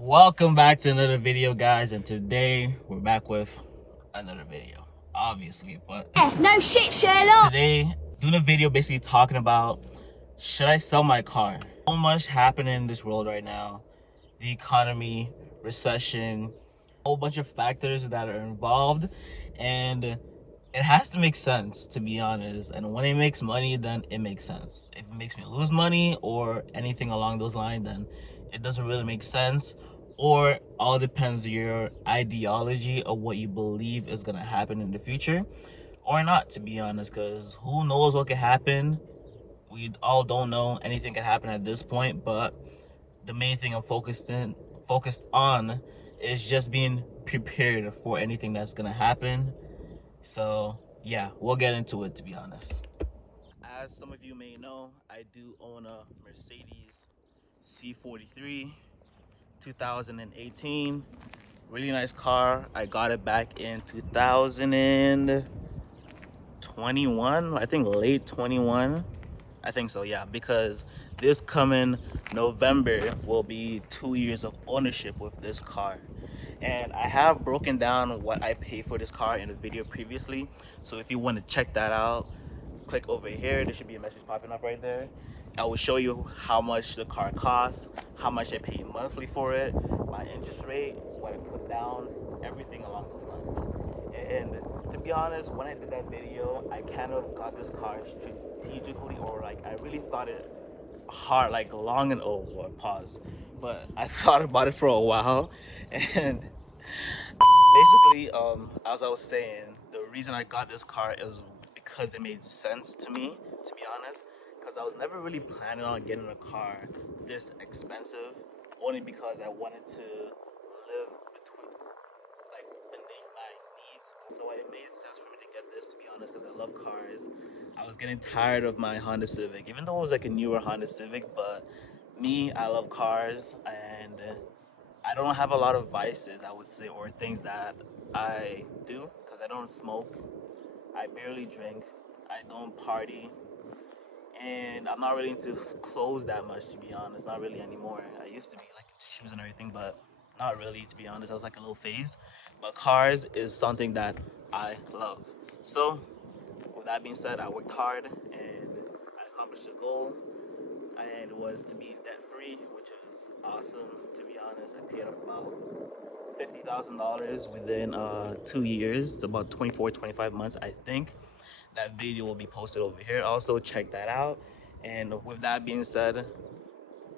Welcome back to another video, guys, and today we're back with another video, obviously. But no shit, Sherlock. today, doing a video basically talking about, should I sell my car? So much happening in this world right now. The economy, recession, a whole bunch of factors that are involved, and it has to make sense, to be honest. And when it makes money, then it makes sense. If it makes me lose money or anything along those lines, then it doesn't really make sense. Or all depends on your ideology of what you believe is gonna happen in the future or not, to be honest, because who knows what could happen. We all don't know. Anything can happen at this point, but the main thing I'm focused on is just being prepared for anything that's gonna happen. So yeah, we'll get into it, to be honest. As some of you may know, I do own a Mercedes C43 2018. Really nice car. I got it back in 2021, I think late 21. I think so, yeah, because this coming November will be 2 years of ownership with this car. And I have broken down what I paid for this car in a video previously. So if you want to check that out, click over here. There should be a message popping up right there. I will show you how much the car costs, how much I pay monthly for it, my interest rate, what I put down, everything along those lines. And to be honest, when I did that video, I kind of got this car strategically, or like I really thought it hard, like long and pause. But I thought about it for a while, and basically, as I was saying, the reason I got this car is because it made sense to me, to be honest. Because I was never really planning on getting a car this expensive, only because I wanted to live between, like, beneath my needs. So it made sense for me to get this, to be honest, because I love cars. I was getting tired of my Honda Civic, even though it was like a newer Honda Civic. But me, I love cars, and I don't have a lot of vices, I would say, or things that I do, because I don't smoke, I barely drink, I don't party, and I'm not really into clothes that much, to be honest. Not really anymore. I used to be like into shoes and everything, but not really, to be honest. I was like a little phase. But cars is something that I love. So, with that being said, I worked hard and I accomplished a goal, and it was to be debt free, which was awesome, to be honest. I paid off about $50,000 within 2 years. It's about 24, 25 months, I think. That video will be posted over here. Also, check that out. And with that being said,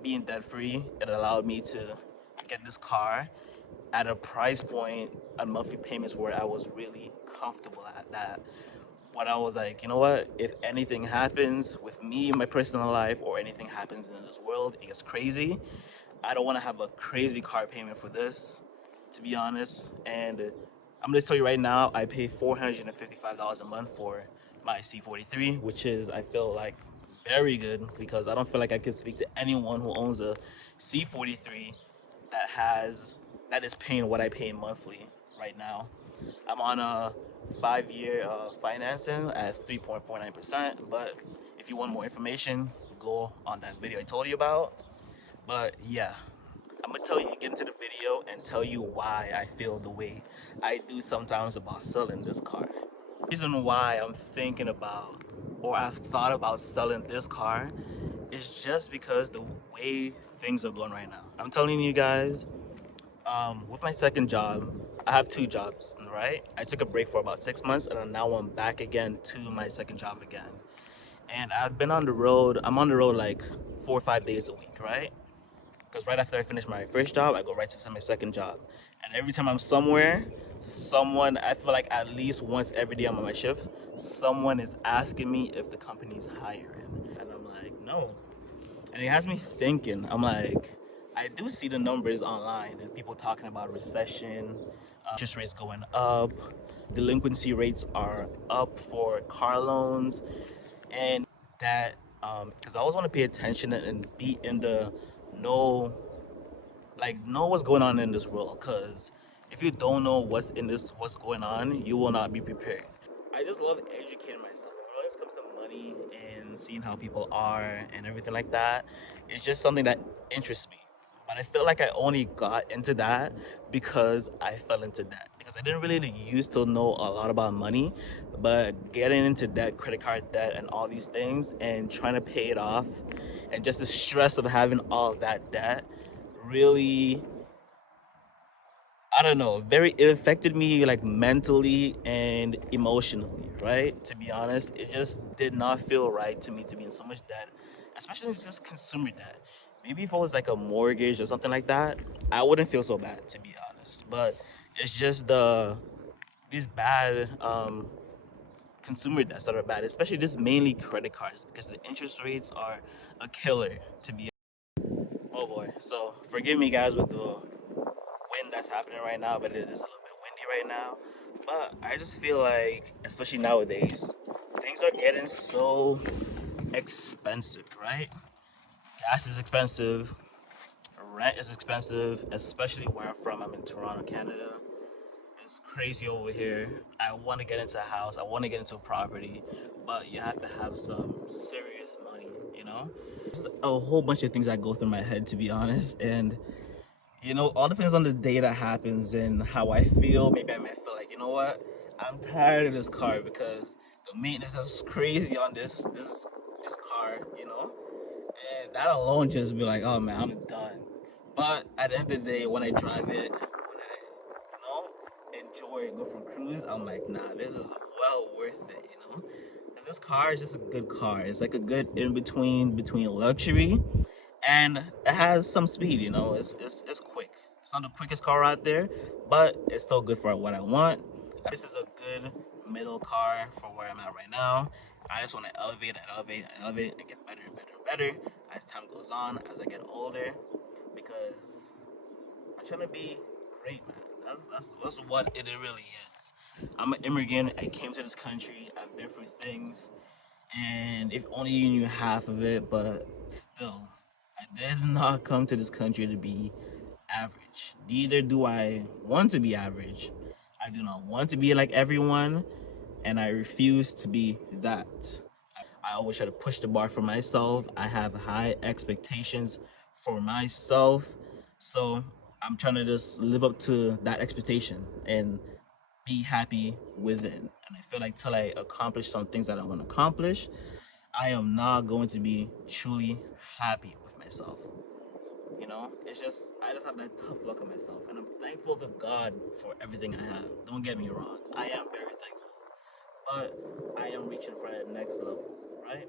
being debt free, it allowed me to get this car at a price point at monthly payments where I was really comfortable at that. When I was like, you know what, if anything happens with me in my personal life, or anything happens in this world, it gets crazy, I don't want to have a crazy car payment for this, to be honest. And I'm gonna tell you right now, I pay $455 a month for my C43, which is, I feel like, very good, because I don't feel like I could speak to anyone who owns a C43 that is paying what I pay monthly right now. I'm on a 5-year financing at 3.49%. But if you want more information, go on that video I told you about. But yeah, I'm gonna tell you, get into the video and tell you why I feel the way I do sometimes about selling this car. The reason why I'm thinking about, or I've thought about selling this car, is just because the way things are going right now. I'm telling you guys, with my second job, I have two jobs, right? I took a break for about 6 months, and then now I'm back again to my second job again. And I've been on the road. I'm on the road like 4 or 5 days a week, right? Because right after I finish my first job, I go right to my second job. And every time I'm somewhere, someone, I feel like at least once every day I'm on my shift, someone is asking me if the company's hiring. And I'm like, no. And it has me thinking. I'm like, I do see the numbers online and people talking about recession, interest rates going up, delinquency rates are up for car loans, and that, because I always want to pay attention and be in the know, like, know what's going on in this world. Because if you don't know what's going on, you will not be prepared. I just love educating myself when it comes to money and seeing how people are and everything like that. It's just something that interests me. But I feel like I only got into that because I fell into debt. Because I didn't really used to know a lot about money, but getting into debt, credit card debt, and all these things, and trying to pay it off, and just the stress of having all of that debt, really, I don't know, very it affected me like mentally and emotionally, right? To be honest, it just did not feel right to me to be in so much debt, especially just consumer debt. Maybe if it was like a mortgage or something like that, I wouldn't feel so bad to be honest. But it's just these bad consumer debts that are bad, especially just mainly credit cards because the interest rates are a killer to be. Oh boy. So forgive me guys with the wind that's happening right now, but it is a little bit windy right now. But I just feel like, especially nowadays, things are getting so expensive, right? Gas is expensive, rent is expensive, especially where I'm from. I'm in Toronto, Canada. It's crazy over here. I want to get into a house, I want to get into a property, but you have to have some serious money, you know? There's a whole bunch of things that go through my head, to be honest, and all depends on the day that happens and how I feel. Maybe I might feel like, you know what, I'm tired of this car because the maintenance is crazy on this car, and that alone just be like, oh man, I'm done. But at the end of the day, when I drive it, when I, enjoy go for a cruise, I'm like, nah, this is well worth it, 'Cause this car is just a good car. It's like a good in between luxury and it has some speed. It's quick. It's not the quickest car out there, but it's still good for what I want. This is a good middle car for where I'm at right now. I just want to elevate and elevate and elevate and get better and better and better as time goes on, as I get older, because I'm trying to be great, man. That's what it really is. I'm an immigrant. I came to this country. I've been through things, and if only you knew half of it, but still, I did not come to this country to be average. Neither do I want to be average. I do not want to be like everyone, and I refuse to be that. I always try to push the bar for myself. I have high expectations for myself. So I'm trying to just live up to that expectation and be happy within. And I feel like till I accomplish some things that I want to accomplish, I am not going to be truly happy with myself. It's just I just have that tough luck on myself, and I'm thankful to God for everything I have. Don't get me wrong, I am very thankful, but I am reaching for the next level, right?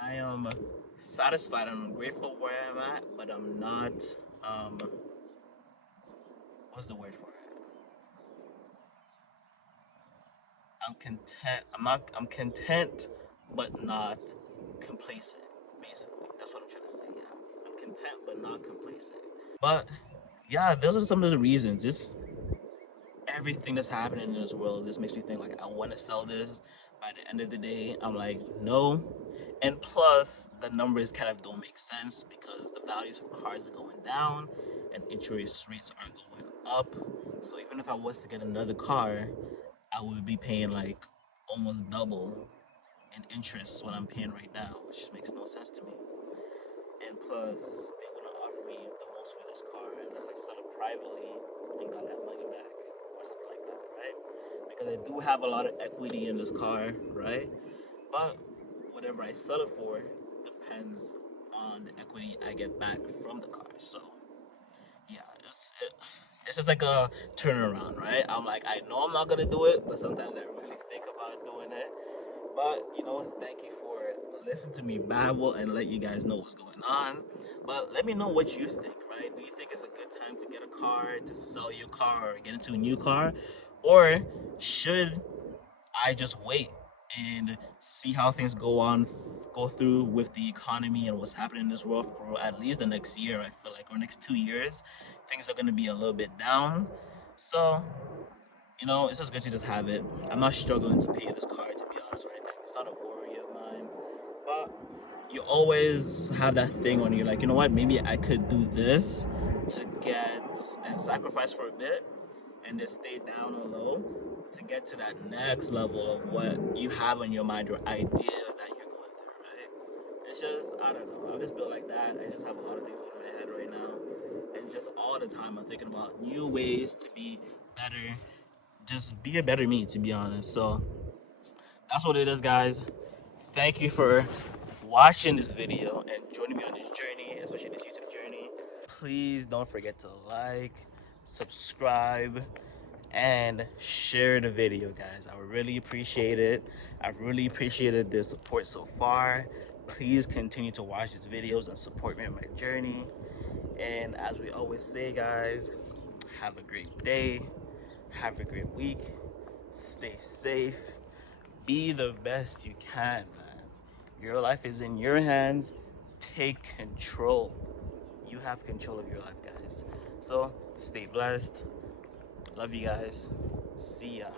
I am satisfied and I'm grateful where I'm at, but I'm not. Um, what's the word for it? I'm content. I'm not. I'm content, but not complacent. Basically, that's what I'm trying to say. Yeah, I'm content but not complacent. But yeah, those are some of the reasons. It's everything that's happening in this world just makes me think like I want to sell this. By the end of the day, I'm like no. And plus, the numbers kind of don't make sense because the values of cars are going down and interest rates are going up. So even if I was to get another car, I would be paying like almost double in interest what I'm paying right now, which makes no sense to me. And plus, they wouldn't offer me the most for this car unless I sell it privately and got that money back or something like that, right? Because I do have a lot of equity in this car, right? But whatever I sell it for depends on the equity I get back from the car. So yeah, it's just like a turnaround, right? I'm like, I know I'm not gonna do it, but sometimes I really think about doing it. But thank you for listening to me babble and let you guys know what's going on. But let me know what you think, right? Do you think it's a good time to get a car, to sell your car, or get into a new car? Or should I just wait and see how things go through with the economy and what's happening in this world for at least the next year? I feel like, or next 2 years, things are going to be a little bit down. So, it's just good to just have it. I'm not struggling to pay this car, to be honest, or anything. It's not a worry of mine. But you always have that thing on you, like, you know what, maybe I could do this to get and sacrifice for a bit and just stay down or low to get to that next level of what you have on your mind or idea that you're going through, right? It's just, I don't know. I'm just built like that. I just have a lot of things going in my head right now. all the time. I'm thinking about new ways to be better, just be a better me, to be honest. So that's what it is, guys. Thank you for watching this video and joining me on this journey, especially this YouTube journey. Please don't forget to like, subscribe, and share the video, guys. I would really appreciate it. I've really appreciated the support so far. Please continue to watch these videos and support me on my journey. And as we always say, guys, have a great day, have a great week, stay safe, be the best you can, man. Your life is in your hands. Take control. You have control of your life, guys. So stay blessed. Love you guys. See ya.